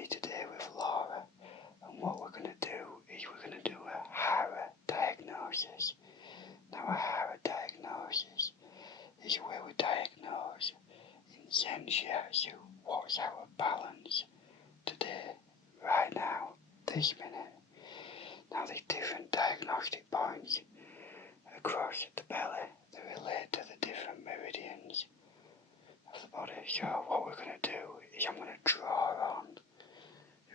me today with Laura, and what we're going to do is we're going to do a hara diagnosis. Now a hara diagnosis is where we diagnose in Zen Shiatsu what's our balance today, right now, this minute. Now there's different diagnostic points across the belly that relate to the different meridians of the body. So what we're going to do is I'm going to draw on,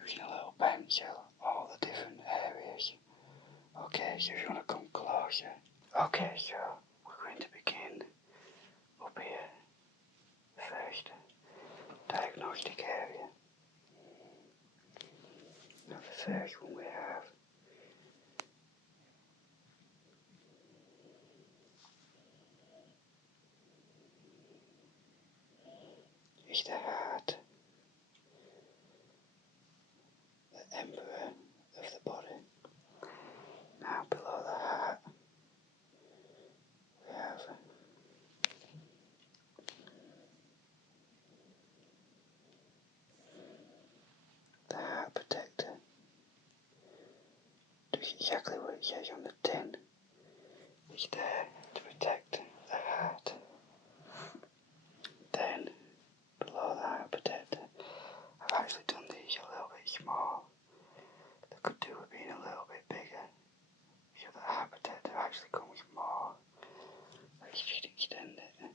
using a little pencil, all the different areas. Okay, so if you want to come closer. Okay, so we're going to begin up here. First, diagnostic area. Now the first one we have is the heart, the emperor of the body. Now below the heart we have the heart protector. Does exactly what it says on the tin. It's there to protect the heart. Then below the heart protector, I've actually done these a little bit small. They could do with being a little bit bigger. So the heart protector actually comes more. Let's just extend it.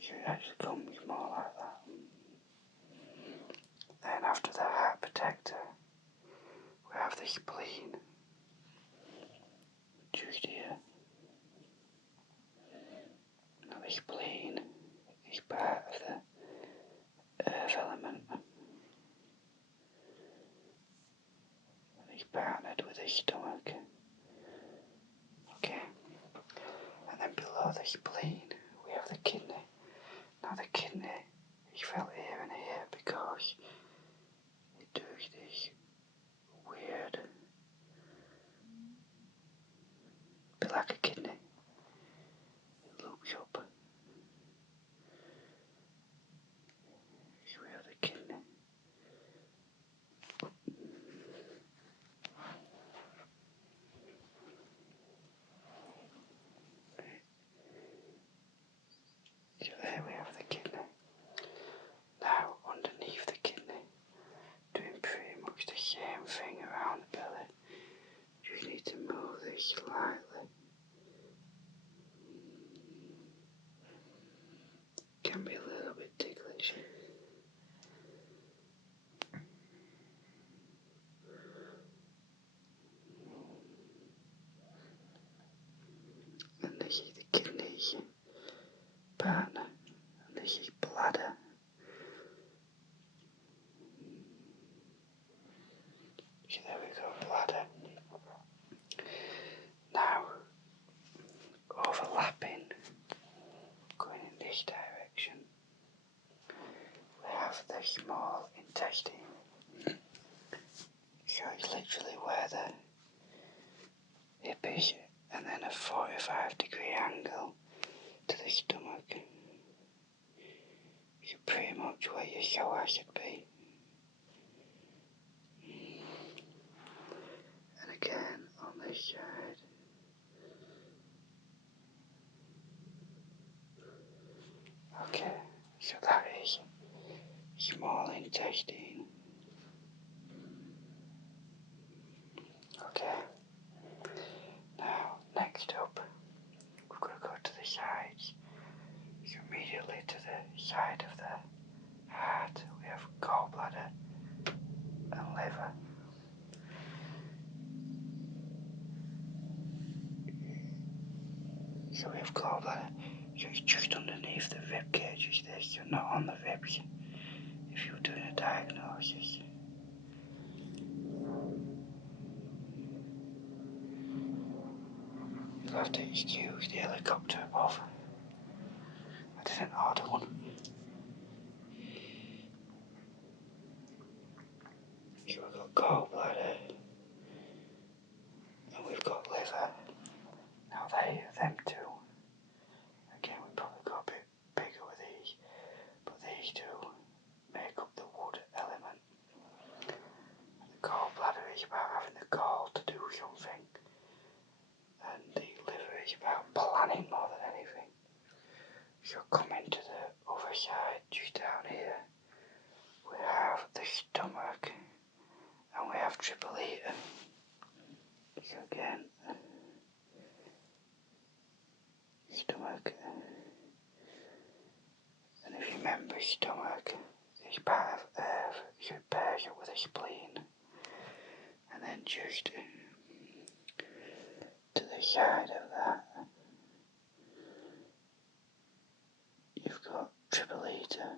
So it actually comes more like that. Then after the heart protector, we have the spleen. Just here. Now the spleen is part of the earth element. And it's partnered with the stomach. Okay. And then below the spleen we have the kidney. Now the kidney is felt here and here because it does this weird, bit like a kidney. It loops up. So we have the kidney. So there we have the kidney. Now underneath the kidney, doing pretty much the same thing around the belly. Just need to move this slightly. Can be a little bit ticklish. And this is the kidney's partner, and this is bladder. So there we go, bladder. Now, overlapping, going in this direction, we have the small intestine. So it's literally where the hip is, and then a 45-degree angle to the stomach. So pretty much where your psoas should be. And again on this side. Okay, so that is small intestine. Okay, now next up, we're going to go to the sides. So immediately to the side of the heart, we have gallbladder and liver. So we have gallbladder, so it's just underneath the rib cage, this, so not on the ribs, if you were doing a diagnosis. You'll have to excuse the helicopter above. I didn't order one. So we've got gallbladder, and we've got liver. Now them two. Again, we probably got a bit bigger with these, but these two make So coming to the other side, just down here, we have the stomach, and we have triple eater. So again, stomach, and if you remember, stomach is part of earth, so it pairs up with a spleen, and then just to the side of that, you've got triple eater.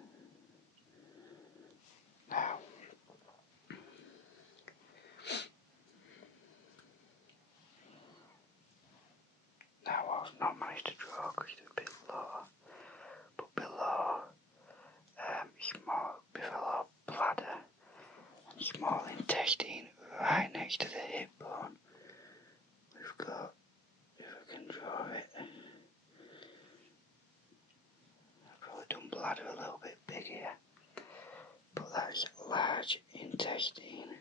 Now I've not managed to draw because it's a bit low, but below, below bladder and small intestine, right next to the hip bone, we've got, if I can draw it, I've probably done bladder a little bit big here, but that's large intestine.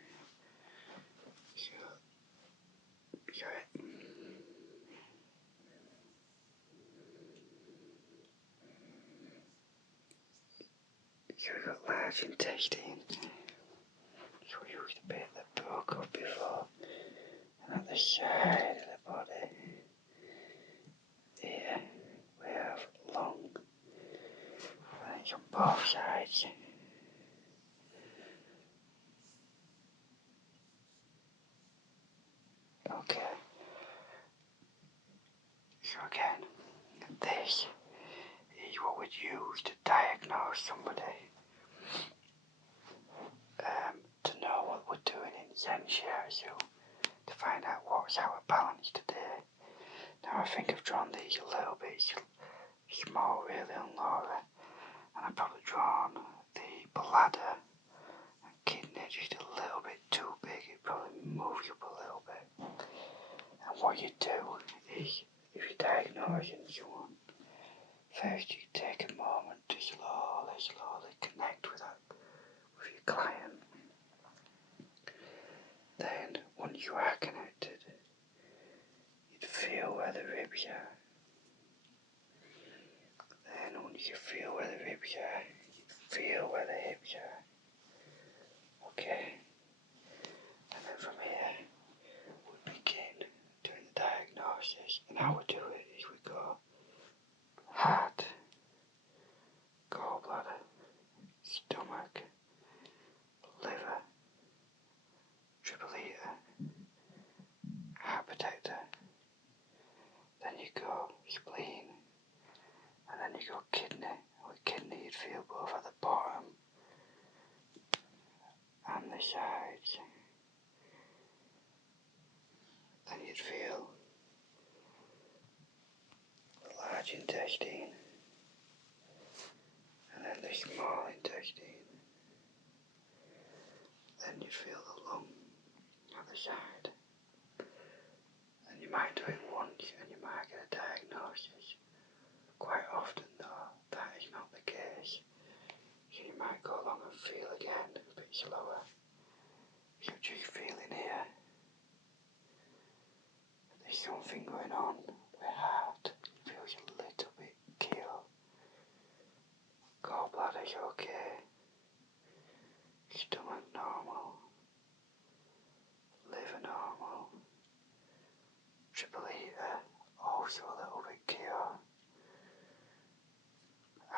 So we've got large intestine, so we used the bit that broke up before, and at the side of the body, here, we have lung, and it's on both sides. Okay, so again, this is what we'd use to diagnose somebody, to know what we're doing in Zen Shiatsu, to find out what's our balance today. Now I think I've drawn these a little bit small really on Laura, and I've probably drawn the bladder and kidney just a little bit too big. It probably moves up a little bit. And what you do is, if you're diagnosing someone, first you take a moment to slowly connect with your client. Then, once you are connected, you'd feel where the ribs are. Then, once you feel where the ribs are, you'd feel where the hips are. Okay? And then from here, we begin doing the diagnosis. And how we do it is we go heart, gallbladder, stomach, liver, triple eater, heart protector, then you go spleen, and then you go kidney. With kidney you'd feel both at the bottom and the sides. Then you'd feel the large intestine, and then the small intestine. Then you'd feel the lung at the side. And you might do it once and you might get a diagnosis. Quite often though, that is not the case. So you might go along and feel again a bit slower. So just feeling here, there's something going on with heart. It feels a little bit keel. Gallbladder's okay. Stomach normal. Liver normal. Triple eater also a little bit keel.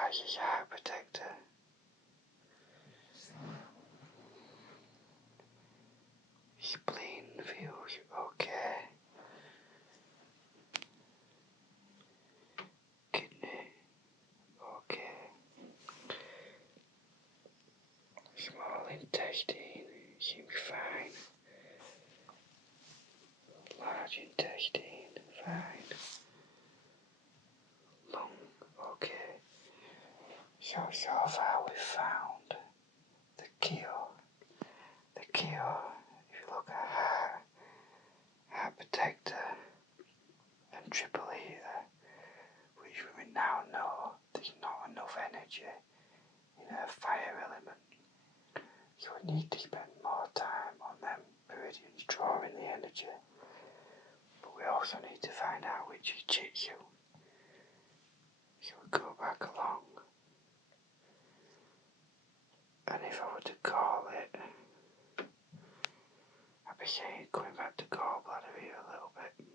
As is heart protector. Spleen feels okay. Kidney okay. Small intestine seems fine. Large intestine fine. Lung okay. So far we've found the keel. The keel, if you look at heart protector and triple eater, which we now know there's not enough energy in a fire element. So we need to spend more time on them meridians drawing the energy. But we also need to find out which is Jitsu. So we go back a I say, coming back to gallbladder here a little bit.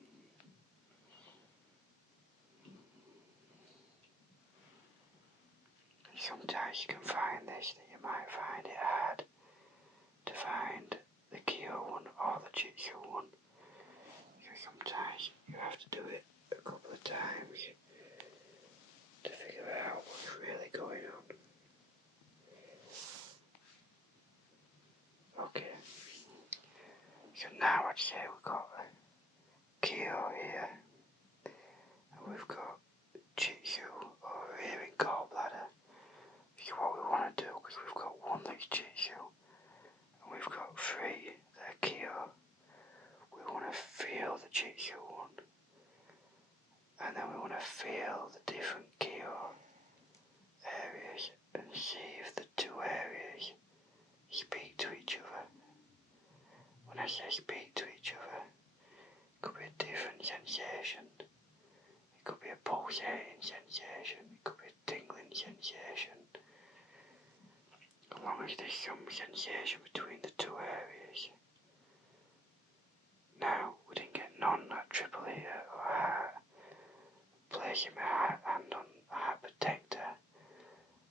Sometimes you can find this, that you might find it hard to find the Kyo one or the Jitsu one. So sometimes you have to do it a couple of times to figure out what's really going on. Okay, so now I'd say we've got Kyo here, and we've got Jitsu over here in gallbladder. So what we want to do, because we've got one that's Jitsu, and we've got three that are Kyo, we want to feel the Jitsu one, and then we want to feel the different Kyo areas and see if the two areas speak to each other. When I say speak to each other, it could be a different sensation. It could be a pulsating sensation. It could be a tingling sensation. As long as there's some sensation between the two areas. Now, we didn't get none at triple here or heart. Placing my hand on the heart protector,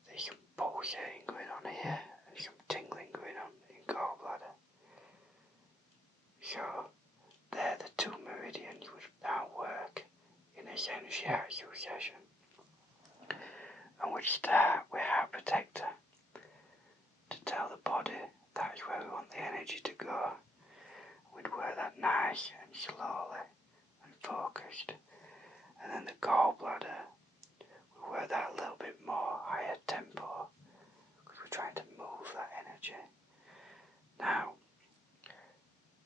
there's some pulsating going on here and some tingling going on in gallbladder. So, they're the two meridians which now work in a Zen Shiatsu session. And we'd start with heart protector to tell the body that's where we want the energy to go. We'd work that nice and slowly and focused. And then the gallbladder, we work that a little bit more higher tempo because we're trying to move that energy. Now,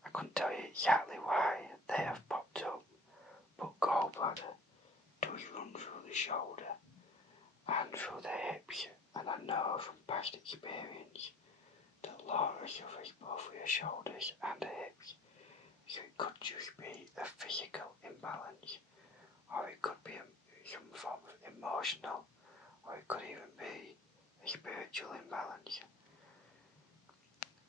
I couldn't tell you exactly why they have popped up, but gallbladder does run through the shoulder and through the hips, and I know from past experience that Laura suffers both with her shoulders and her hips, so it could just be a physical imbalance, or it could be some form of emotional, or it could even be a spiritual imbalance.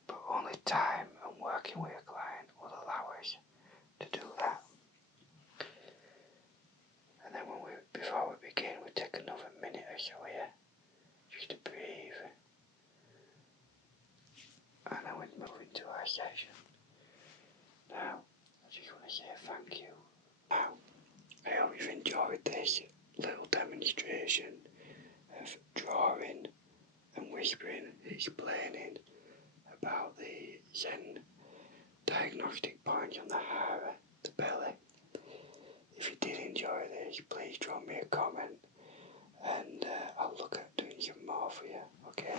But only time and working with a client will allow us to do that. And then before we begin, we take another minute or so here, just to breathe. And then we move into our session. Now, I just want to say thank you. Now, I hope you've enjoyed this little demonstration of drawing and whispering, explaining about the Zen diagnostic points on the hara, the belly. If you did enjoy this, please drop me a comment and I'll look at doing some more for you, okay?